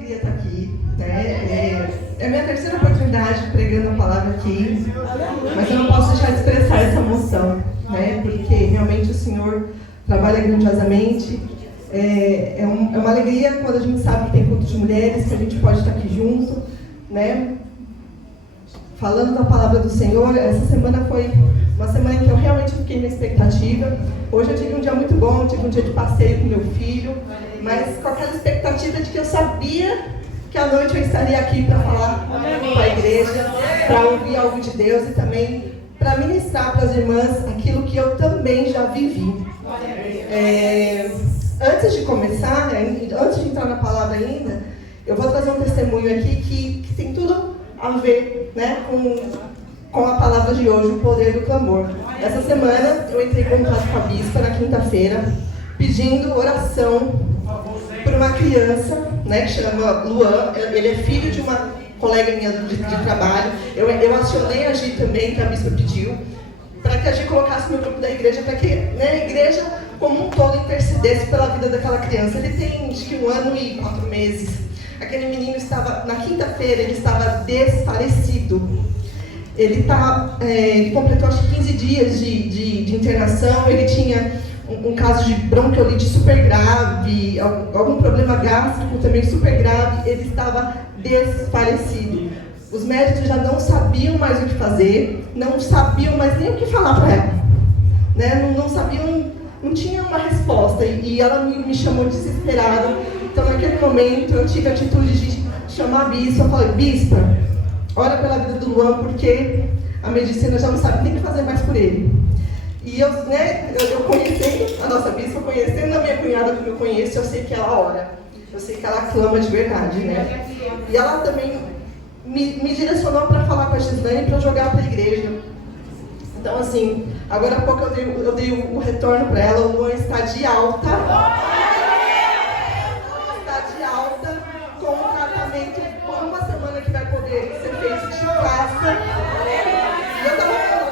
alegria estar aqui, né? É a minha terceira oportunidade pregando a palavra aqui, mas eu não posso deixar de expressar essa emoção, né? Porque realmente o Senhor trabalha grandiosamente. É uma alegria quando a gente sabe que tem culto de mulheres, que a gente pode estar aqui junto, né? Falando da palavra do Senhor. Essa semana foi uma semana em que eu realmente fiquei na expectativa. Hoje eu tive um dia muito bom, tive um dia de passeio com meu filho, mas com aquela expectativa de que eu sabia que à noite eu estaria aqui para falar com a igreja, para ouvir algo de Deus e também para ministrar para as irmãs aquilo que eu também já vivi. Antes de começar, antes de entrar na palavra ainda, eu vou trazer um testemunho aqui que tem tudo a ver, né, com a palavra de hoje, o poder do clamor. Essa semana eu entrei em contato com a bispa na quinta-feira, pedindo oração por uma criança, né, que chama Luan. Ele é filho de uma colega minha de trabalho. Eu acionei a Gi também, que a bispa pediu, para que a Gi colocasse no grupo da igreja, para que, né, a igreja como um todo intercedesse pela vida daquela criança. Ele tem, acho que 1 ano e 4 meses. Aquele menino estava, na quinta-feira, ele estava desfalecido. Ele completou, acho que 15 dias de internação. Ele tinha um caso de bronquiolite super grave, algum problema gástrico também super grave. Ele estava desfalecido. Os médicos já não sabiam mais o que fazer, não sabiam mais nem o que falar para ela, né? Não sabiam, não tinha uma resposta. E ela me chamou desesperada. Então, naquele momento, eu tive a atitude de chamar a bispa. Eu falei: bispa, ora pela vida do Luan, porque a medicina já não sabe nem o que fazer mais por ele. E eu conhecendo a nossa bispa, conhecendo a minha cunhada como eu conheço, eu sei que ela ora. Eu sei que ela clama de verdade, né? E ela também me direcionou para falar com a Gislane para eu jogar para a igreja. Então, assim, agora há pouco eu dei o retorno para ela. O Luan está de alta. Está de alta, com um tratamento por uma semana que vai poder ser feito de casa.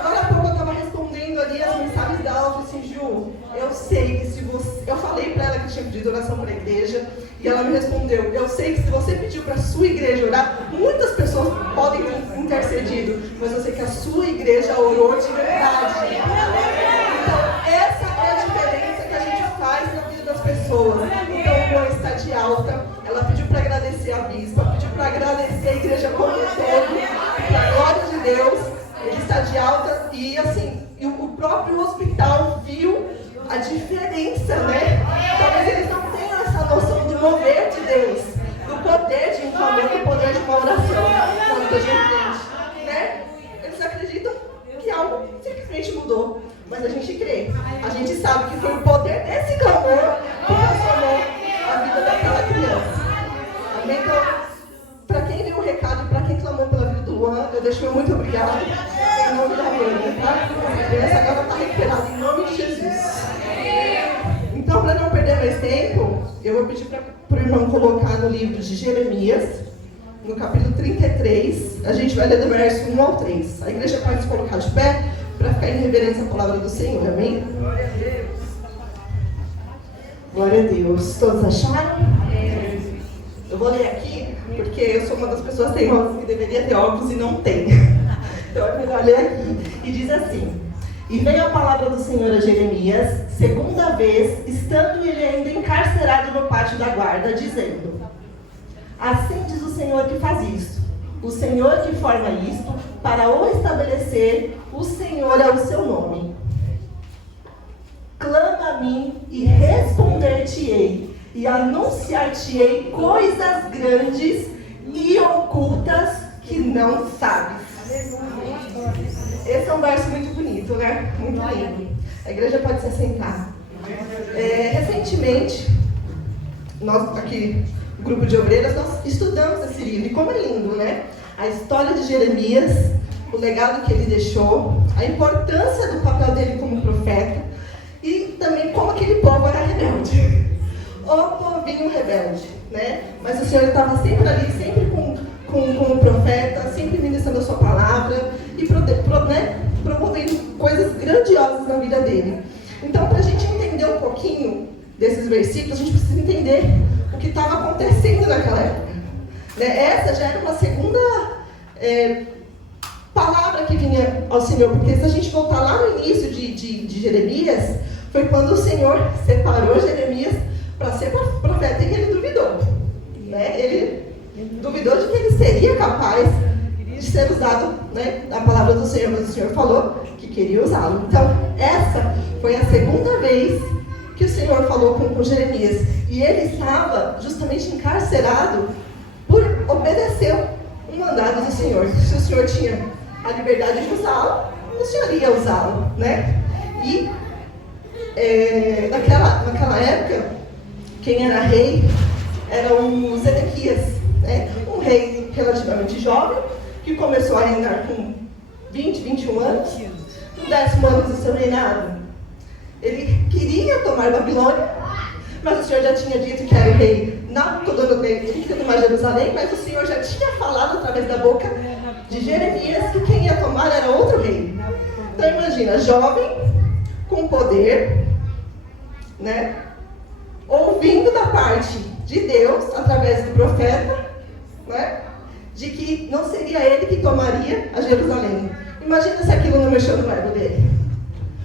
Agora há pouco eu estava respondendo ali as mensagens dela. Eu falei assim: Ju, eu sei que se você... Eu falei para ela que tinha pedido oração para a igreja. E ela me respondeu: eu sei que se você pediu para a sua igreja orar, muitas pessoas podem ter intercedido, mas eu sei que a sua igreja orou de verdade. Então, essa é a diferença que a gente faz na vida das pessoas. Então, o Luan está de alta. Ela pediu para agradecer a bispa, pediu para agradecer a igreja como um todo, para a glória de Deus. Ele está de alta e, assim, o próprio hospital viu a diferença, né? Talvez eles não tenham essa noção do mover de Deus, do poder de um clamor, do poder de uma oração. Quando a gente, né? Eles acreditam que algo simplesmente mudou, mas a gente crê. A gente sabe que foi o poder desse clamor que transformou a vida daquela criança. Amém? Então, para quem deu o recado e para quem clamou pela vida do Luan, eu deixo meu muito obrigado em nome da Ana, tá? A criança agora está recuperada em nome de Jesus. Então, para não perder mais tempo, eu vou pedir para o irmão colocar no livro de Jeremias, no capítulo 33, a gente vai ler do verso 1 ao 3. A igreja pode se colocar de pé para ficar em reverência à palavra do Senhor, amém? Glória a Deus. Glória a Deus. Todos acharam? Eu vou ler aqui, porque eu sou uma das pessoas teimosas que deveria ter óculos e não tem. Então é melhor ler aqui. E diz assim: e veio a palavra do Senhor a Jeremias, segunda vez, estando ele ainda encarcerado no pátio da guarda, dizendo: assim diz o Senhor que faz isto, o Senhor que forma isto, para o estabelecer, o Senhor é o seu nome. Clama a mim e responder-te-ei, e anunciar-te-ei coisas grandes e ocultas que não sabes. Esse é um verso muito bonito, né? Muito lindo. A igreja pode se assentar. Recentemente, nós aqui, o grupo de obreiras, nós estudamos esse livro. E como é lindo, né? A história de Jeremias, o legado que ele deixou, a importância do papel dele como profeta e também como aquele povo era rebelde. O povinho rebelde, né? Mas o Senhor estava sempre ali, sempre com o profeta, sempre ministrando a sua palavra e promovendo coisas grandiosas na vida dele. Então, para a gente entender um pouquinho desses versículos, a gente precisa entender o do que estava acontecendo naquela época. Né? Essa já era uma segunda palavra que vinha ao Senhor, porque se a gente voltar lá no início de Jeremias, foi quando o Senhor separou Jeremias para ser profeta e ele duvidou. Né? Ele duvidou de que ele seria capaz de ser usado, né, na palavra do Senhor, mas o Senhor falou que queria usá-lo. Então, essa foi a segunda vez que o Senhor falou com Jeremias. E ele estava justamente encarcerado por obedecer um mandado do Senhor. Se o Senhor tinha a liberdade de usá-lo, o Senhor ia usá-lo, né? E naquela época, quem era rei era o Zedequias, né? Um rei relativamente jovem, que começou a reinar com 20, 21 anos, no 10º ano do seu reinado. Ele queria tomar Babilônia, mas o Senhor já tinha dito que era o rei Nabucodonosor, ele queria tomar Jerusalém, mas o Senhor já tinha falado através da boca de Jeremias que quem ia tomar era outro rei. Então imagina, jovem, com poder, né, ouvindo da parte de Deus, através do profeta, né, de que não seria ele que tomaria a Jerusalém. Imagina se aquilo não mexeu no ego dele.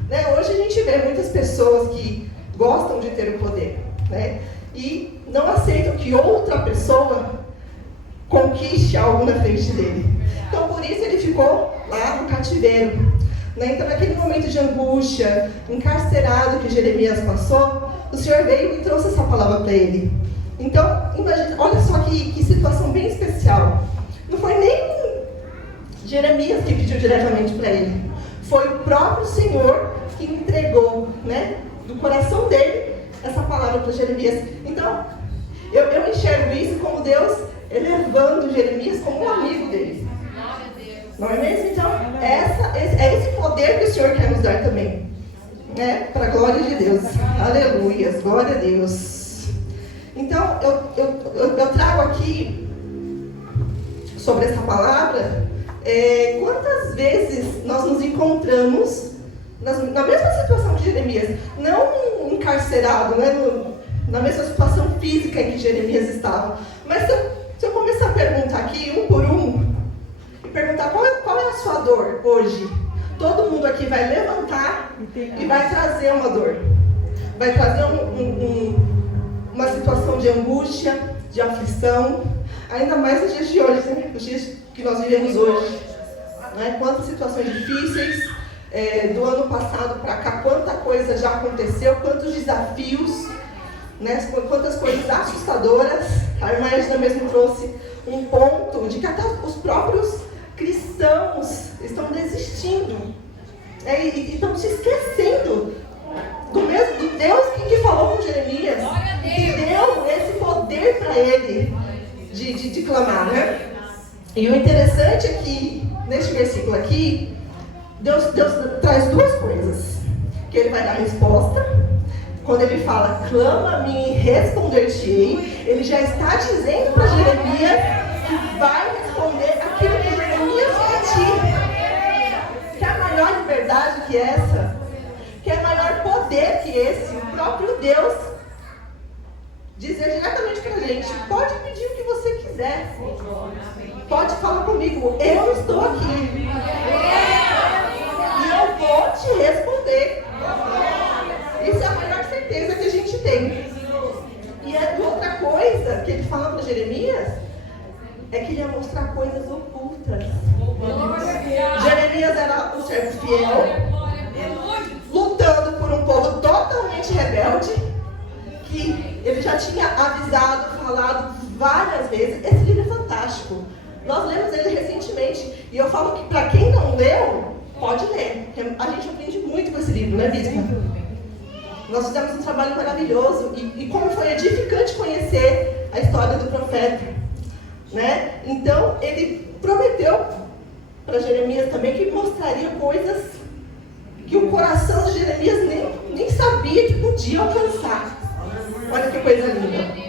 Né? Hoje a gente vê muitas pessoas que gostam de ter o poder, né, e não aceitam que outra pessoa conquiste algo na frente dele. Então por isso ele ficou lá no cativeiro. Né? Então naquele momento de angústia, encarcerado que Jeremias passou, o Senhor veio e trouxe essa palavra para ele. Então, imagina, olha só que situação bem especial. Não foi nem Jeremias que pediu diretamente para ele. Foi o próprio Senhor que entregou, né, do coração dele, essa palavra para Jeremias. Então, eu enxergo isso como Deus elevando Jeremias como um amigo dele. Não é mesmo? Então, é esse poder que o Senhor quer nos dar também. Né? Para a glória de Deus. Aleluia, glória a Deus. Então, eu trago aqui sobre essa palavra, quantas vezes nós nos encontramos na mesma situação que Jeremias, não encarcerado, né, na mesma situação física em que Jeremias estava, mas se eu começar a perguntar aqui, um por um, e perguntar qual é a sua dor hoje, todo mundo aqui vai levantar e vai trazer uma dor, vai trazer uma situação de angústia, de aflição, ainda mais nos dias de hoje, né? Nos dias que nós vivemos hoje. Né? Quantas situações difíceis, do ano passado para cá, quanta coisa já aconteceu, quantos desafios, né? Quantas coisas assustadoras. A irmã Edna mesmo trouxe um ponto de que até os próprios cristãos estão desistindo, e estão se esquecendo do Deus que falou com Jeremias, que deu esse poder para ele de clamar, né? E o interessante é que, neste versículo aqui, Deus traz duas coisas. Que ele vai dar resposta. Quando ele fala, clama-me e responder-te-ei, ele já está dizendo para Jeremias que vai responder aquilo que Jeremias pedir. Que é maior liberdade que essa, que é maior poder que esse, o próprio Deus dizer diretamente para a gente, pode pedir o que você quiser, pode falar comigo, eu estou aqui e eu vou te responder. Isso é a maior certeza que a gente tem. E a outra coisa que ele fala para Jeremias é que ele ia mostrar coisas ocultas. Jeremias era um servo fiel, lutando por um povo totalmente rebelde, que ele já tinha avisado, falado várias vezes. Esse livro é fantástico. Nós lemos ele recentemente. E eu falo que para quem não leu, pode ler. A gente aprende muito com esse livro, né, Bispa? Nós fizemos um trabalho maravilhoso. E como foi edificante conhecer a história do profeta. Né? Então, ele prometeu para Jeremias também que mostraria coisas que o coração de Jeremias nem sabia que podia alcançar. Olha que coisa linda.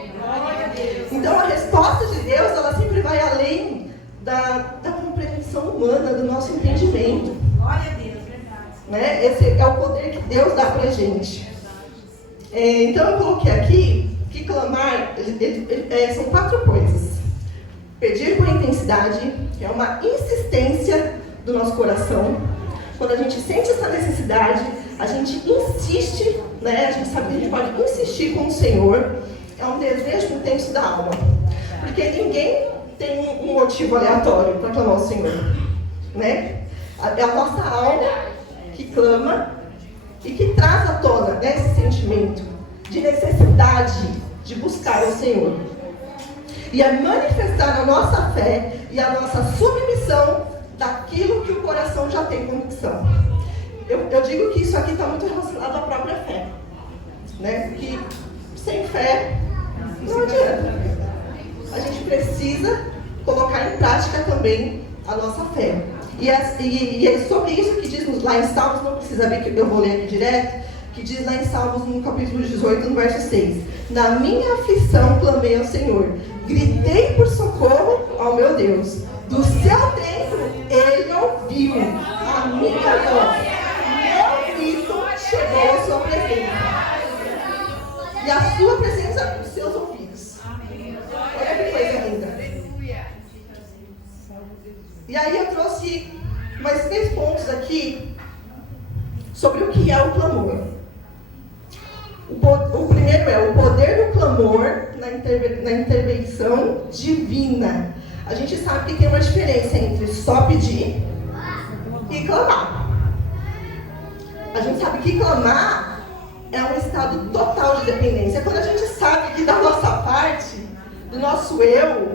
Então a resposta de Deus, ela sempre vai além da compreensão humana, do nosso entendimento. Glória a Deus, verdade. Né? Esse é o poder que Deus dá pra gente. Então eu coloquei aqui que clamar são 4 coisas. Pedir com intensidade, que é uma insistência do nosso coração. Quando a gente sente essa necessidade, a gente insiste, né? A gente sabe que a gente pode insistir com o Senhor. É um desejo intenso da alma. Porque ninguém tem um motivo aleatório para clamar ao Senhor, né? É a nossa alma que clama e que traz à tona, né, esse sentimento de necessidade de buscar o Senhor. E é manifestar a nossa fé e a nossa submissão daquilo que o coração já tem convicção. Eu digo que isso aqui está muito relacionado à própria fé, né? Porque sem fé não adianta. A gente precisa colocar em prática também a nossa fé. E é sobre isso que diz lá em Salmos, não precisa ver que eu vou ler aqui direto, que diz lá em Salmos, no capítulo 18, no verso 6. Na minha aflição clamei ao Senhor, gritei por socorro ao meu Deus. Do seu templo ele ouviu a minha voz. Meu grito chegou à sua presença. E a sua presença nos seus ouvidos. Olha que coisa linda. E aí eu trouxe mais 3 pontos aqui sobre o que é o clamor. O primeiro é o poder do clamor na intervenção divina. A gente sabe que tem uma diferença entre só pedir e clamar. A gente sabe que clamar é um estado total de dependência. Quando a gente sabe que da nossa parte, do nosso eu,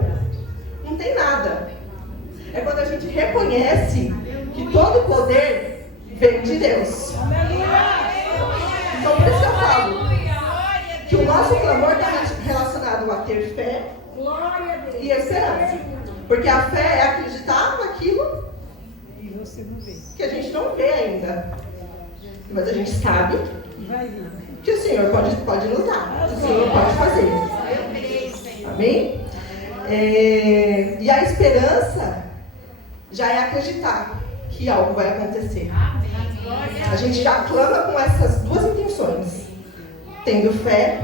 não tem nada. É quando a gente reconhece que todo o poder vem de Deus. Então, por isso eu falo que o nosso clamor está relacionado a ter fé e esperança. Porque a fé é acreditar naquilo que a gente não vê ainda. Mas a gente sabe que o Senhor pode nos dar. O Senhor pode fazer. Amém? E a esperança já é acreditar que algo vai acontecer. A gente já clama com essas 2 intenções. Tendo fé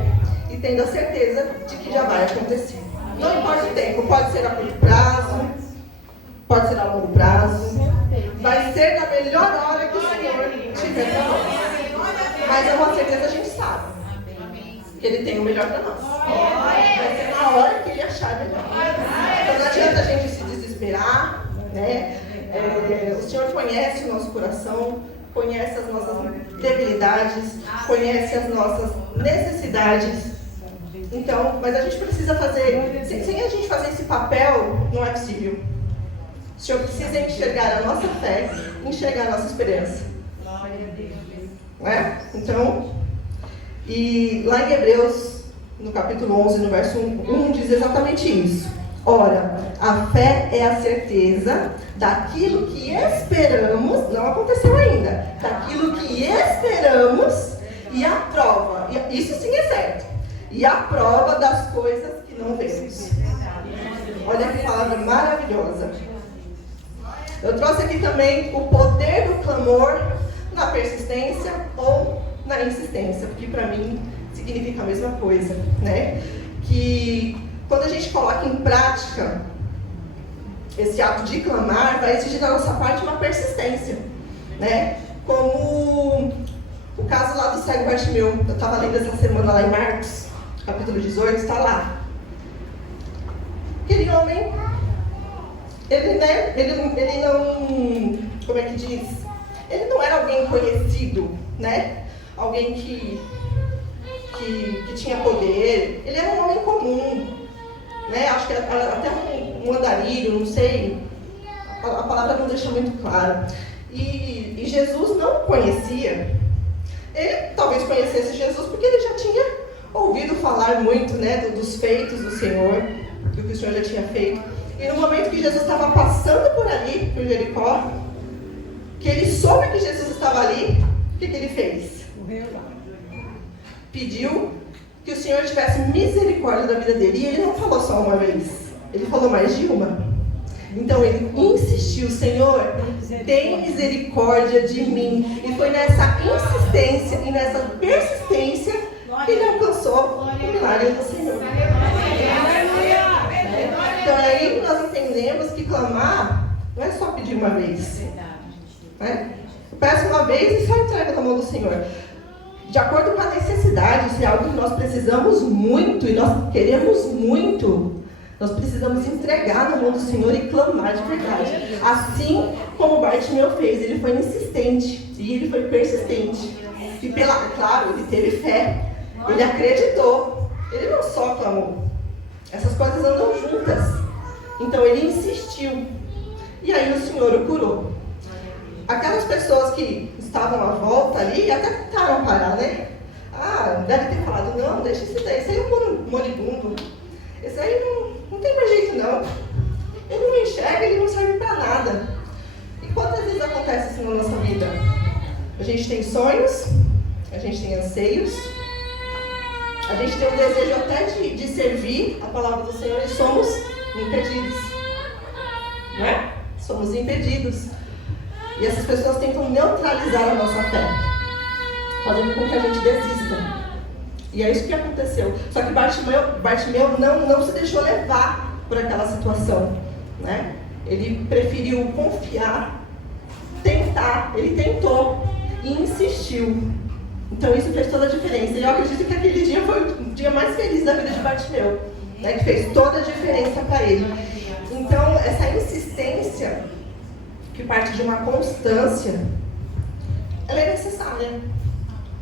e tendo a certeza de que já vai acontecer. Não importa o tempo, pode ser a curto prazo, pode ser a longo prazo. Vai ser na melhor hora que o Senhor tiver para nós. Mas é uma certeza, a gente sabe que Ele tem o melhor para nós. Vai ser na hora que Ele achar melhor. Então não adianta a gente se desesperar, né? O Senhor conhece o nosso coração, conhece as nossas debilidades, conhece as nossas necessidades. Então, mas a gente precisa fazer, sem a gente fazer esse papel, não é possível. O Senhor precisa enxergar a nossa fé, enxergar a nossa esperança. Não é? Então, e lá em Hebreus, no capítulo 11, no verso 1, diz exatamente isso. Ora, a fé é a certeza daquilo que esperamos, não aconteceu ainda, daquilo que esperamos e a prova, isso sim é certo, e a prova das coisas que não vemos. Olha que palavra maravilhosa. Eu trouxe aqui também o poder do clamor na persistência ou na insistência, porque para mim significa a mesma coisa, né? Que quando a gente coloca em prática esse ato de clamar, vai exigir da nossa parte uma persistência, né? Como o caso lá do cego Bartimeu, eu estava lendo essa semana lá em Marcos, capítulo 18, está lá. Aquele homem, ele não, como é que diz? Ele não era alguém conhecido, né? Alguém que tinha poder. Ele era um homem comum, né? Acho que até um andarilho, não sei. A palavra não deixa muito clara. E Jesus não o conhecia. Ele talvez conhecesse Jesus porque ele já tinha ouvido falar muito, né, dos feitos do Senhor, do que o Senhor já tinha feito. E no momento que Jesus estava passando por ali, por Jericó, que ele soube que Jesus estava ali, o que ele fez? Pediu que o Senhor tivesse misericórdia da vida dele. E ele não falou só uma vez, ele falou mais de uma. Então ele insistiu: Senhor, tem misericórdia de mim. E foi nessa insistência e nessa persistência ele alcançou o milagre do Senhor. Então aí nós entendemos que clamar não é só pedir uma vez. Né? Eu peço uma vez e só entrega na mão do Senhor. De acordo com a necessidade, se é algo que nós precisamos muito e nós queremos muito, nós precisamos entregar na mão do Senhor e clamar de verdade. Assim como Bartimeu fez, ele foi insistente e ele foi persistente. E claro, ele teve fé, ele acreditou, ele não só clamou. Essas coisas andam juntas. Então ele insistiu. E aí o Senhor o curou. Aquelas pessoas que estavam à volta ali até tentaram parar, né? Deve ter falado, não, deixa esse daí, esse aí é um moribundo. Esse aí não tem mais jeito não. Ele não enxerga, ele não serve para nada. E quantas vezes acontece assim na nossa vida? A gente tem sonhos, a gente tem anseios, a gente tem um desejo até de servir a palavra do Senhor e somos impedidos. Não é? Somos impedidos. E essas pessoas tentam neutralizar a nossa fé, fazendo com que a gente desista. E é isso que aconteceu. Só que Bartimeu não se deixou levar por aquela situação. Né? Ele preferiu confiar, tentar, ele tentou e insistiu. Então isso fez toda a diferença. E eu acredito que aquele dia foi o dia mais feliz da vida de Bartimeu, né? Que fez toda a diferença para ele. Então essa insistência, que parte de uma constância, ela é necessária.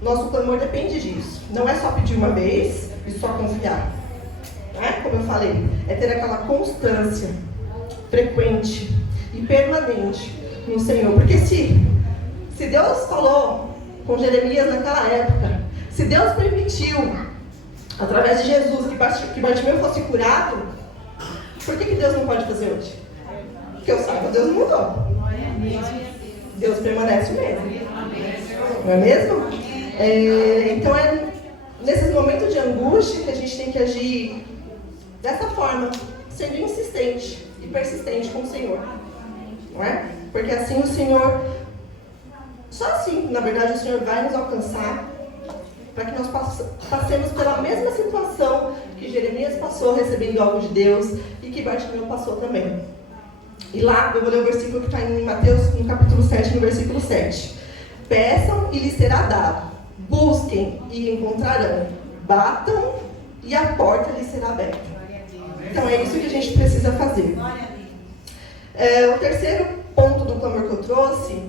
Nosso clamor depende disso. Não é só pedir uma vez e só confiar. Né? Como eu falei, é ter aquela constância frequente e permanente no Senhor. Porque se Deus falou com Jeremias naquela época, se Deus permitiu, através de Jesus, que Bartimeu fosse curado, por que Deus não pode fazer hoje? Porque eu saiba, Deus não mudou. Deus permanece o mesmo. Não é mesmo? Então é nesses momentos de angústia que a gente tem que agir dessa forma, sendo insistente e persistente com o Senhor. Não é? Porque assim o Senhor, só assim, na verdade, o Senhor vai nos alcançar, para que nós passemos pela mesma situação que Jeremias passou recebendo algo de Deus e que Bartimeu passou também. E lá, eu vou ler o versículo que está em Mateus, no capítulo 7, no versículo 7. Peçam e lhes será dado. Busquem e encontrarão. Batam e a porta lhes será aberta. Então é isso que a gente precisa fazer. O terceiro ponto do clamor que eu trouxe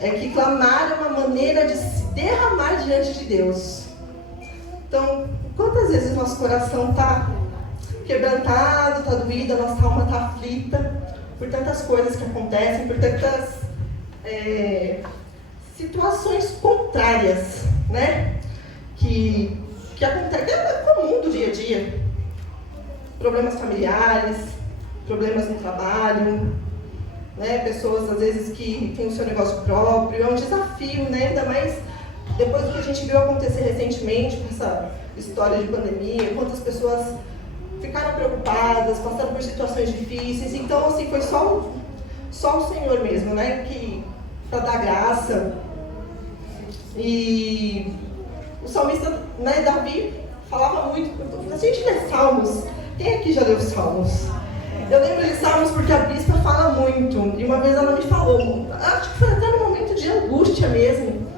é que clamar é uma maneira de se derramar diante de Deus. Então, quantas vezes nosso coração está quebrantado, está doído, a nossa alma está aflita por tantas coisas que acontecem, por tantas situações contrárias, né? Que acontecem, é comum do dia a dia. Problemas familiares, problemas no trabalho, né? Pessoas às vezes que têm o seu negócio próprio, é um desafio, né? Ainda mais depois do que a gente viu acontecer recentemente com essa história de pandemia, quantas pessoas ficaram preocupadas, passaram por situações difíceis. Então, assim, foi só o Senhor mesmo, né, que para dar graça. E o salmista, né, Davi, falava muito. A gente lê Salmos. Quem aqui já leu Salmos? Eu lembro de Salmos porque a bispa fala muito. E uma vez ela me falou, acho que foi até num momento de angústia mesmo,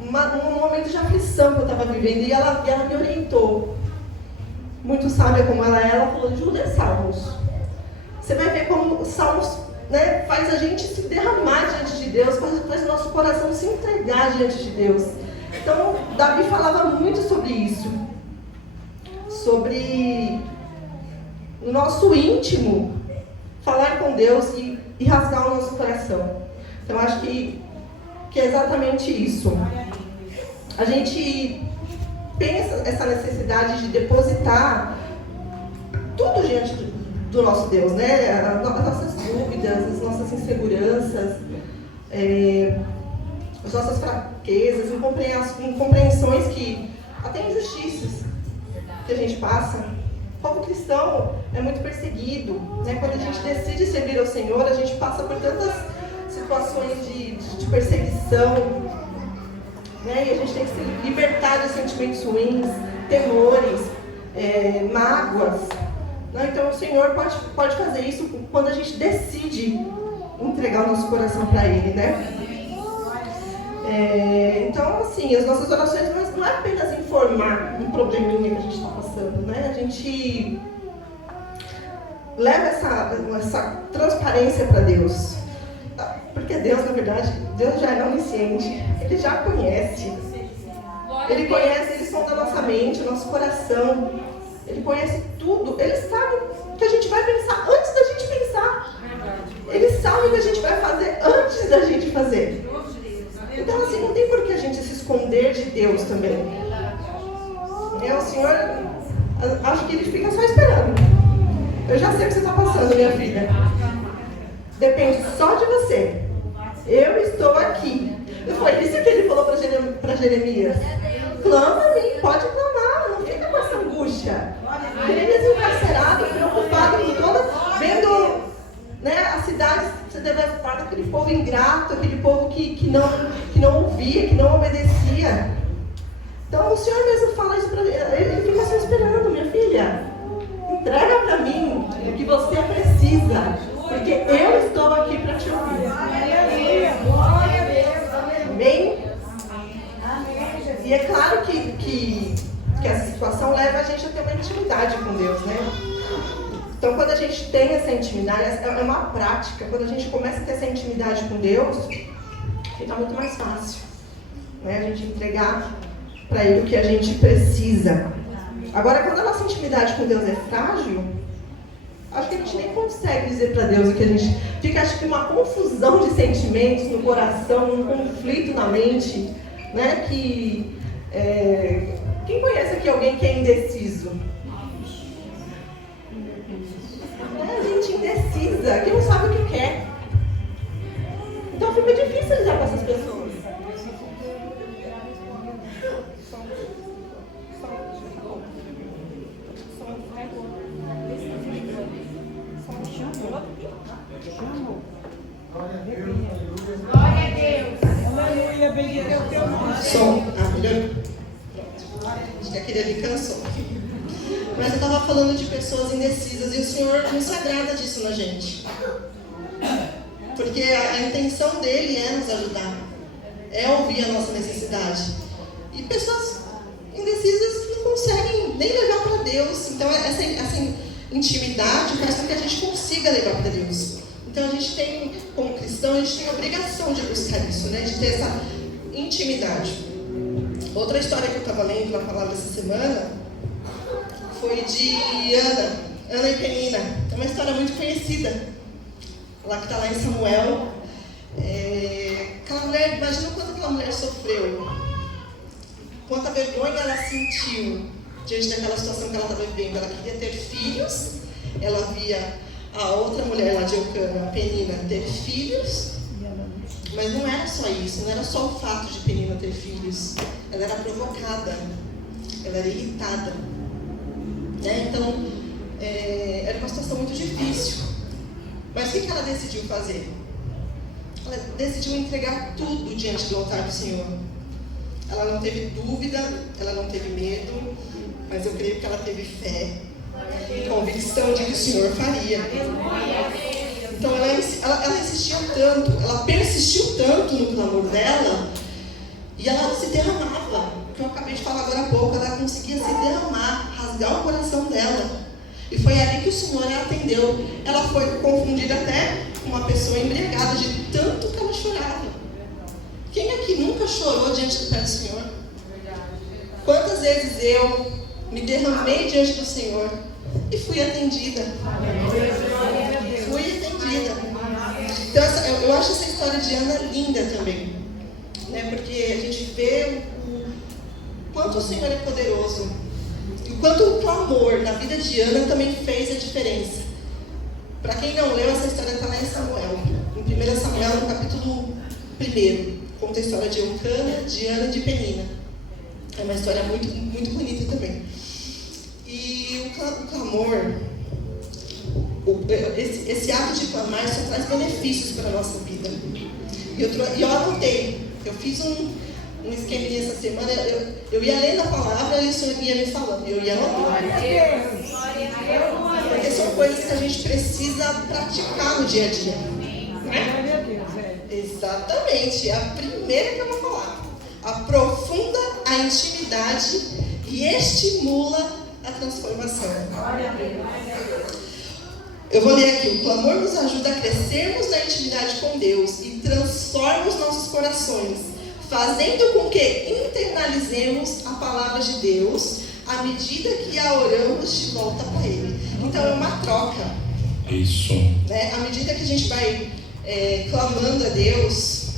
num momento de aflição que eu estava vivendo, e ela me orientou. Muito sábia como ela é, ela falou, Júlia, Salmos. Você vai ver como Salmos, né, faz a gente se derramar diante de Deus, faz o nosso coração se entregar diante de Deus. Então, Davi falava muito sobre isso. Sobre o nosso íntimo, falar com Deus e rasgar o nosso coração. Então, acho que é exatamente isso. A gente tem essa necessidade de depositar tudo diante do nosso Deus, né? As nossas dúvidas, as nossas inseguranças, as nossas fraquezas, incompreensões, até injustiças que a gente passa. O povo cristão é muito perseguido, né? Quando a gente decide servir ao Senhor, a gente passa por tantas situações de perseguição, né? E a gente tem que se libertar de sentimentos ruins, temores, mágoas. Né? Então o Senhor pode fazer isso quando a gente decide entregar o nosso coração para Ele, né? Então, assim, as nossas orações não é apenas informar um probleminha que a gente está passando, né? A gente leva essa transparência para Deus. Porque Deus, na verdade, Deus já é onisciente. Ele já conhece. Ele conhece, Ele sonda a nossa mente, o nosso coração. Ele conhece tudo. Ele sabe o que a gente vai pensar antes da gente pensar. Ele sabe o que a gente vai fazer antes da gente fazer. Então, assim, não tem por que a gente se esconder de Deus também. O Senhor, acho que Ele fica só esperando. Eu já sei o que você está passando, minha filha. Depende só de você. Eu estou aqui. Não foi isso que Ele falou para Jeremias? Clama a mim, pode clamar, não fica com essa angústia. Jeremias encarcerado, preocupado com toda, vendo, né, a cidade ser devastada, aquele povo ingrato, aquele povo que não ouvia, que não obedecia. Então o Senhor mesmo fala isso para ele, ele fica só esperando, minha filha. Entrega para mim o que você precisa, porque eu estou aqui para te ouvir. Amém? E é claro que essa situação leva a gente a ter uma intimidade com Deus, né? Então, quando a gente tem essa intimidade, é uma prática. Quando a gente começa a ter essa intimidade com Deus, fica muito mais fácil, né? A gente entregar para Ele o que a gente precisa. Agora, quando a nossa intimidade com Deus é frágil, acho que a gente nem consegue dizer para Deus o que a gente... Fica, acho que, uma confusão de sentimentos no coração, um conflito na mente, né? Quem conhece aqui alguém que é indeciso? Gente indecisa, que não sabe o que quer. Então fica difícil lidar com essas pessoas. Glória a Deus. Aleluia, bendito é o teu nome. Som. Melhorou? Acho que aquele ali cansou. Mas eu estava falando de pessoas indecisas e o Senhor não se agrada disso na gente. Porque a intenção dele é nos ajudar, é ouvir a nossa necessidade. E pessoas indecisas não conseguem nem levar para Deus. Então essa intimidade faz com que a gente consiga levar para Deus. Então a gente tem, como cristão, a gente tem a obrigação de buscar isso, né? De ter essa intimidade. Outra história que eu estava lendo na palavra essa semana foi de Ana e Penina. É uma história muito conhecida. Ela que está lá em Samuel. Aquela mulher, imagina quanto aquela mulher sofreu. Quanta vergonha ela sentiu diante daquela situação que ela estava vivendo. Ela queria ter filhos. Ela via a outra mulher lá de Eucana, Penina, ter filhos. Mas não era só isso. Não era só o fato de Penina ter filhos. Ela era provocada. Ela era irritada. Então, era uma situação muito difícil. Mas o que ela decidiu fazer? Ela decidiu entregar tudo diante do altar do Senhor. Ela não teve dúvida, ela não teve medo, mas eu creio que ela teve fé e convicção de que o Senhor faria. Então ela insistiu tanto, ela persistiu tanto no clamor dela, e ela se derramava. Que eu acabei de falar agora há pouco, ela conseguia se derramar, rasgar o coração dela. E foi ali que o Senhor a atendeu. Ela foi confundida até com uma pessoa embriagada de tanto que ela chorava. Quem aqui nunca chorou diante do pé do Senhor? Quantas vezes eu me derramei diante do Senhor e fui atendida? Fui atendida. Então eu acho essa história de Ana linda também, né? Porque a gente vê o quanto o Senhor é poderoso. E quanto o clamor na vida de Ana também fez a diferença. Para quem não leu, essa história está lá em Samuel. Em 1 Samuel, no capítulo 1. Conta a história de Eucana, de Ana e de Penina. É uma história muito, muito bonita também. E o clamor, esse ato de clamar só traz benefícios para a nossa vida. E eu anotei, eu fiz um esqueminha essa semana, eu ia lendo a palavra e o Senhor ia me falando. Eu ia lendo. Porque são coisas que a gente precisa praticar no dia a dia. Né? Exatamente. É a primeira que eu vou falar. Aprofunda a intimidade e estimula a transformação. Eu vou ler aqui. O clamor nos ajuda a crescermos na intimidade com Deus e transforma os nossos corações, fazendo com que internalizemos a palavra de Deus à medida que a oramos de volta para Ele. Então é uma troca. Isso. Né? À medida que a gente vai clamando a Deus,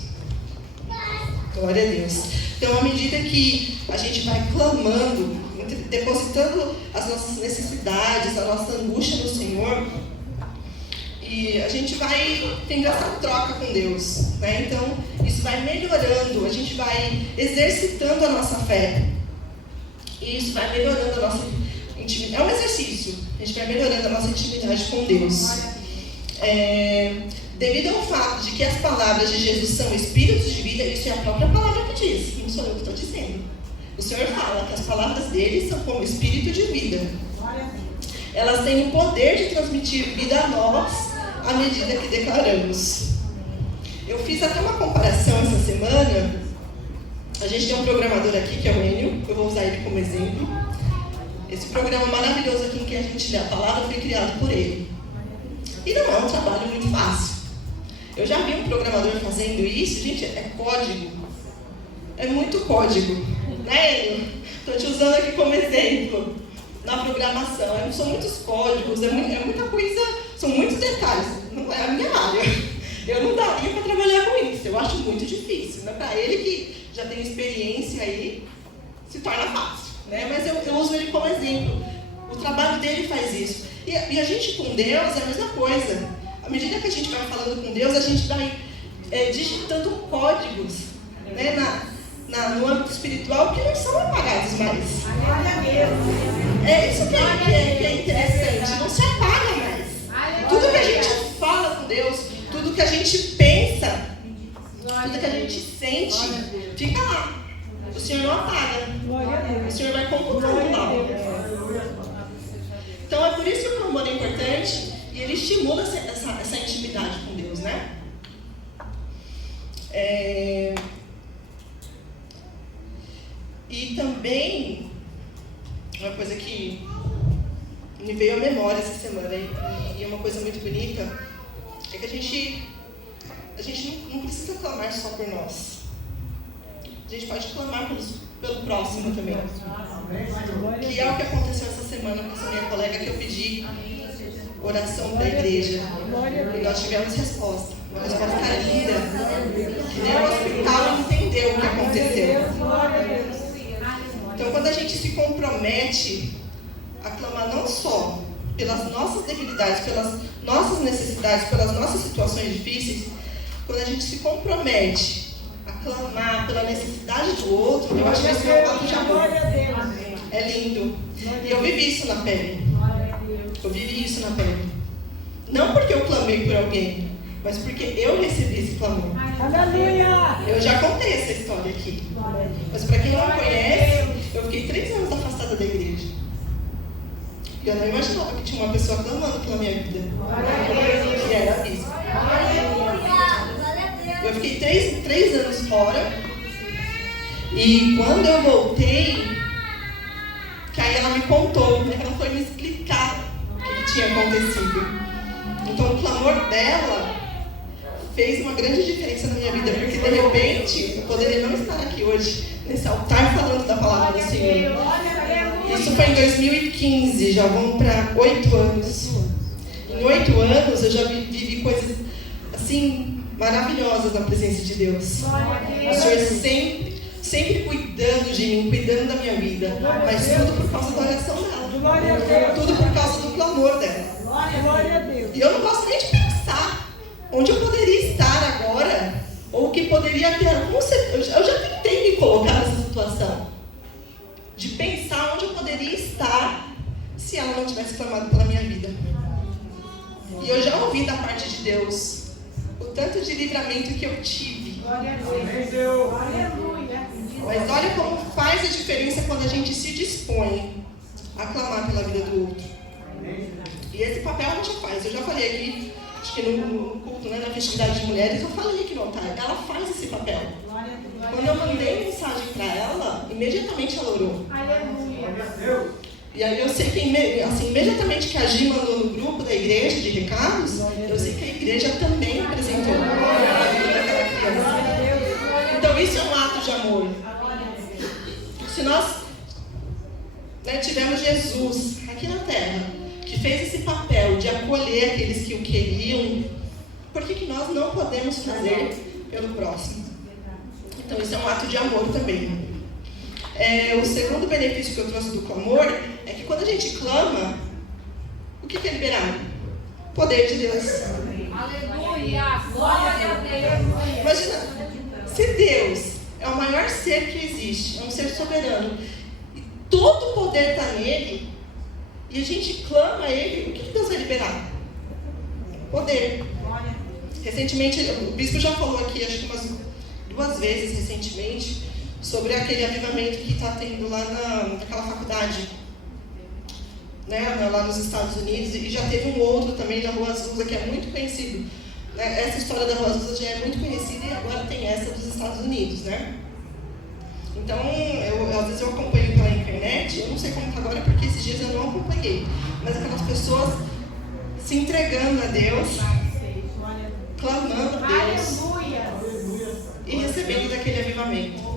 glória a Deus. Então à medida que a gente vai clamando, depositando as nossas necessidades, a nossa angústia no Senhor, e a gente vai tendo essa troca com Deus, né? Então, isso vai melhorando, a gente vai exercitando a nossa fé. E isso vai melhorando a nossa intimidade. É um exercício, a gente vai melhorando a nossa intimidade com Deus. Devido ao fato de que as palavras de Jesus são espíritos de vida, isso é a própria palavra que diz, não sou eu que estou dizendo. O Senhor fala que as palavras dele são como espírito de vida. Elas têm o poder de transmitir vida a nós, à medida que declaramos. Eu fiz até uma comparação essa semana. A gente tem um programador aqui, que é o Enio, eu vou usar ele como exemplo. Esse programa maravilhoso aqui em que a gente lê a palavra foi criado por ele. E não é um trabalho muito fácil. Eu já vi um programador fazendo isso, gente, é código. É muito código. Né, Enio? Estou te usando aqui como exemplo. Na programação, são muitos códigos, é muita coisa, são muitos detalhes, não é a minha área. Eu não daria para trabalhar com isso, eu acho muito difícil. Né? Para ele que já tem experiência aí, se torna fácil. Né? Mas eu uso ele como exemplo. O trabalho dele faz isso. E a gente com Deus é a mesma coisa. À medida que a gente vai falando com Deus, a gente vai digitando códigos, né, no âmbito espiritual que não são apagados mais. É isso que é interessante, não se apaga mais. Tudo que a gente fala com Deus, tudo que a gente pensa, tudo que a gente sente, fica lá. O Senhor não apaga. O Senhor vai computando lá. Então é por isso que o clamor é importante e ele estimula essa intimidade com Deus, né? E também, uma coisa que me veio à memória essa semana, e é uma coisa muito bonita, é que a gente não precisa clamar só por nós. A gente pode clamar pelo próximo também. Que é o que aconteceu essa semana com essa minha colega, que eu pedi oração para a igreja. E nós tivemos resposta. Uma resposta linda. Que nem o hospital entendeu o que aconteceu. Então, quando a gente se compromete a clamar não só pelas nossas debilidades, pelas nossas necessidades, pelas nossas situações difíceis, quando a gente se compromete a clamar pela necessidade do outro, eu acho que esse é um fato de amor. É lindo. E eu vivi isso na pele. Não porque eu clamei por alguém, mas porque eu recebi esse clamor. Aleluia! Eu já contei essa história aqui. Mas para quem não conhece, eu fiquei 3 anos afastada da igreja. E eu não imaginava que tinha uma pessoa clamando pela minha vida. Que era a bispo. Eu fiquei 3 anos fora. E quando eu voltei, que aí ela me contou, né? Ela foi me explicar o que tinha acontecido. Então o clamor dela fez uma grande diferença na minha vida, porque de repente eu poderia não estar aqui hoje, nesse altar falando da palavra do Senhor. Isso foi em 2015, já vão para 8 anos. Em 8 anos eu já vivi coisas assim maravilhosas na presença de Deus. O Senhor sempre cuidando de mim, cuidando da minha vida, mas tudo por causa da oração dela, tudo por causa do clamor dela. E eu não gosto nem de pensar onde eu poderia estar agora, ou o que poderia ter. Eu já tentei me colocar nessa situação, de pensar onde eu poderia estar se ela não tivesse clamado pela minha vida. E eu já ouvi da parte de Deus o tanto de livramento que eu tive. Mas olha como faz a diferença quando a gente se dispõe a clamar pela vida do outro. E esse papel a gente faz. Eu já falei aqui, acho que no culto, né, na festividade de mulheres, eu falei aqui no altar. Ela faz esse papel. Quando eu mandei mensagem para ela, imediatamente ela orou. E aí eu sei que assim, imediatamente que a Gi mandou no grupo da igreja de recados, eu sei que a igreja também apresentou a vida daquela criança. Então isso é um ato de amor. Se nós tivemos Jesus aqui na terra, que fez esse papel de acolher aqueles que o queriam, por que nós não podemos fazer pelo próximo? Então isso é um ato de amor também. O segundo benefício que eu trouxe do clamor é que quando a gente clama, o que é liberado? O poder de Deus. Aleluia! Glória a Deus! Imagina, se Deus é o maior ser que existe, é um ser soberano, e todo o poder está nele, e a gente clama a ele, o que Deus vai liberar? Poder. Recentemente, o bispo já falou aqui, acho que umas 2 vezes recentemente, sobre aquele avivamento que está tendo lá naquela faculdade, né, lá nos Estados Unidos, e já teve um outro também da Rua Azusa, que é muito conhecido. Né? Essa história da Rua Azusa já é muito conhecida e agora tem essa dos Estados Unidos, né? Então, às vezes eu acompanho pela internet, eu não sei como está agora, porque esses dias eu não acompanhei, mas aquelas pessoas se entregando a Deus, clamando a Deus e recebendo daquele avivamento.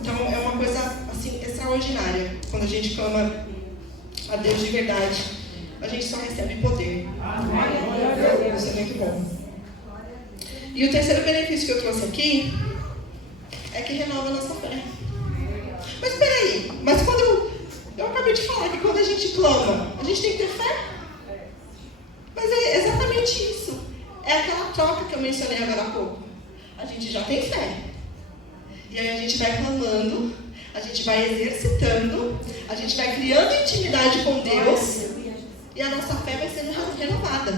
Então é uma coisa assim extraordinária. Quando a gente clama a Deus de verdade, a gente só recebe poder. Isso é muito bom. E o terceiro benefício que eu trouxe aqui é que renova a nossa fé. Mas peraí, quando eu acabei de falar que quando a gente clama, a gente tem que ter fé? Mas é exatamente isso. É aquela troca que eu mencionei agora há pouco. A gente já tem fé. E aí a gente vai clamando, a gente vai exercitando, a gente vai criando intimidade com Deus e a nossa fé vai sendo renovada.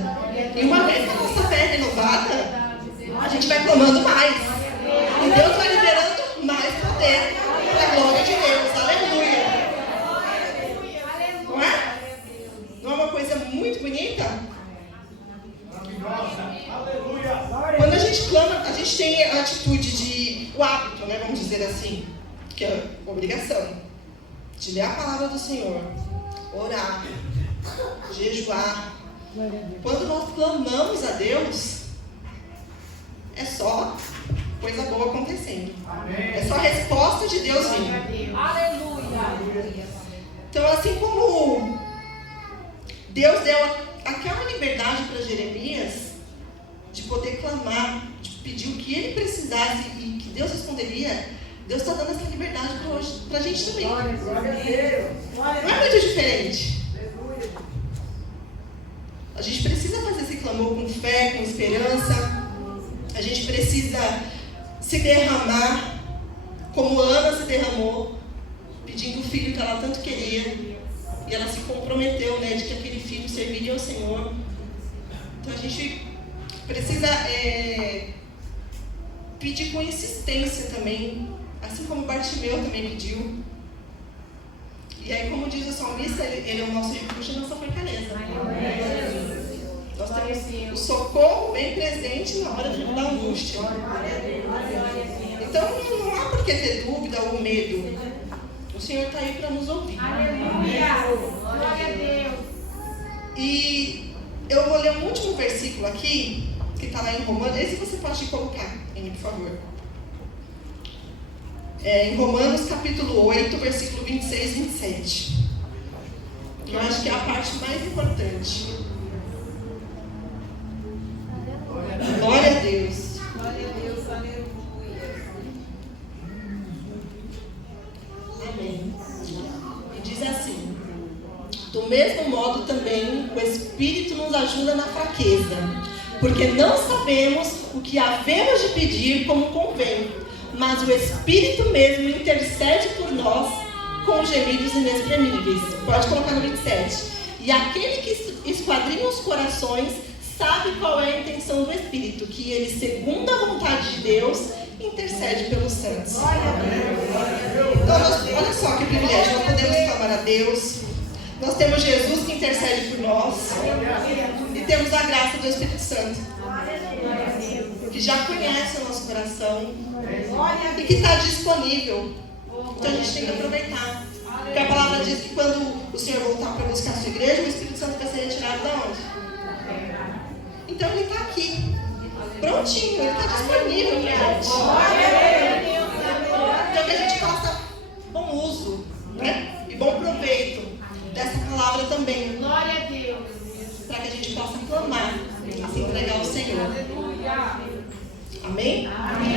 E uma vez que a nossa fé é renovada, a gente vai clamando mais. E Deus vai liberando mais poder para a glória de Deus. Aleluia! Não é? Não é uma coisa muito bonita? Quando a gente clama, a gente tem a atitude o hábito, né, vamos dizer assim, que é a obrigação de ler a palavra do Senhor, orar, jejuar. Quando nós clamamos a Deus, é só coisa boa acontecendo. É só a resposta de Deus vindo. Aleluia! Então, assim como Deus deu aquela liberdade para Jeremias de poder clamar, de pedir o que ele precisasse e que Deus responderia, Deus está dando essa liberdade para a gente também. Não é muito diferente. A gente precisa fazer esse clamor com fé, com esperança. A gente precisa se derramar, como Ana se derramou, pedindo o filho que ela tanto queria. E ela se comprometeu, né, de que aquele filho serviria ao Senhor. Então a gente precisa pedir com insistência também, assim como Bartimeu também pediu. E aí, como diz o salmista, ele é o nosso refúgio e nossa fortaleza. Nós temos o socorro bem presente na hora da angústia. Então não há por que ter dúvida ou medo. O Senhor está aí para nos ouvir. Glória a Deus. E eu vou ler um último versículo aqui, que está lá em Romanos. Esse você pode colocar, por favor. Em Romanos capítulo 8, versículo 26 e 27. Que eu acho que é a parte mais importante. Glória a Deus. Glória a Deus, aleluia. Amém. E diz assim: do mesmo modo também o Espírito nos ajuda na fraqueza, porque não sabemos o que havemos de pedir como convém, mas o Espírito mesmo intercede por nós com gemidos inexprimíveis. Pode colocar no 27. E aquele que esquadrinha os corações sabe qual é a intenção do Espírito, que ele, segundo a vontade de Deus, intercede pelos santos. Então, olha só que privilégio, nós podemos clamar a Deus, nós temos Jesus que intercede por nós, e temos a graça do Espírito Santo, que já conhece o nosso coração, e que está disponível. Então a gente tem que aproveitar. Porque a palavra diz que quando o Senhor voltar para buscar a sua igreja, o Espírito Santo vai ser retirado de onde? Então ele está aqui, prontinho, ele está disponível para a gente. Então que a gente faça bom uso, né? E bom proveito dessa palavra também. Glória a Deus. Para que a gente possa clamar, assim entregar ao Senhor. Amém? Amém.